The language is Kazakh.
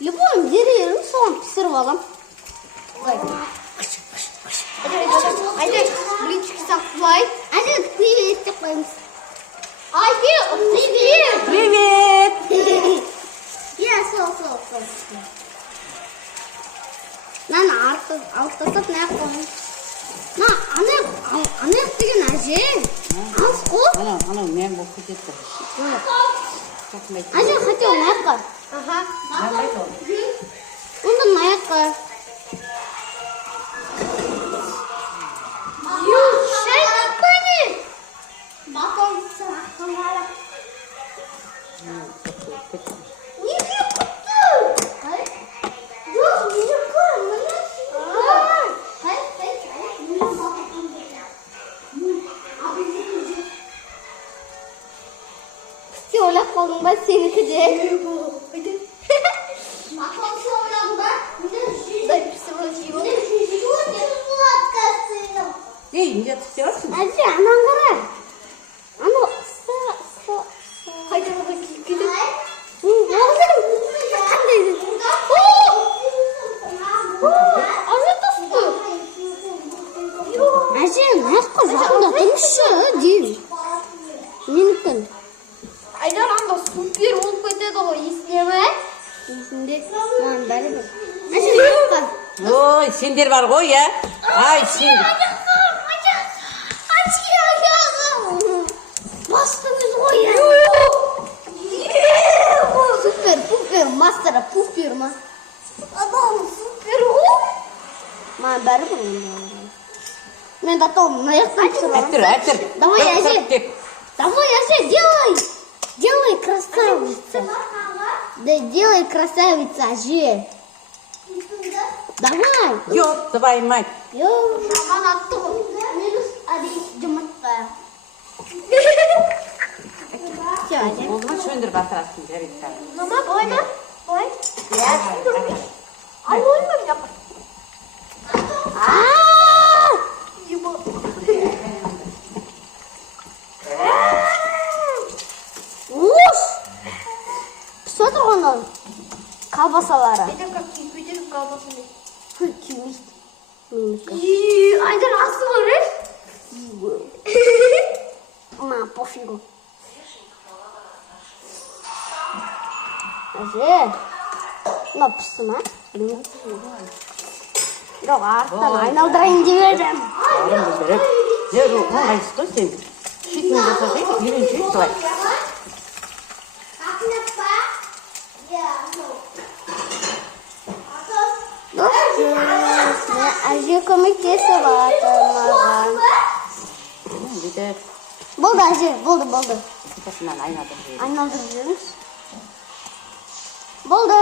Любой деревья сон сорвала. Блинчики сахлай. Привет, такой. Привет! Я сол. Нана алтасап нақон. На аны деген әже. Ансқо. Ана мен болып кетті. Әже хотел наққа. Ага. Онда наққа. Olha como vai ser que de. 이제 됐어? 아직 안 한 거래. Süper olup кетеді есіне есінде маған бәрі бір ой сендер бар ғой иә ай сен бастыңыз ғой супер мастера пупер ма адам супер ғой маған бәрі бір мен готов әттір давай әже делай красавица. Да делай красавица, Ажи. Давай. Ёп, твою мать. Olma söndür batırasın. Mama, boyma. Boy. Ay, boyma bir dakika. Смотри, он колбасалары. Это как кипяток колбасами. Айдар асы бар, ма, пофигу. Әже, мына пісті ма? Жоқ, арттан айналдырайын деп едім. Не, қайсыз ғой сен? Шетінен жасасайын, үйреншейік солай. Әже көмектесіп атыр маған. Болды әже, болды. Айналдырып жүріңіз. Болды.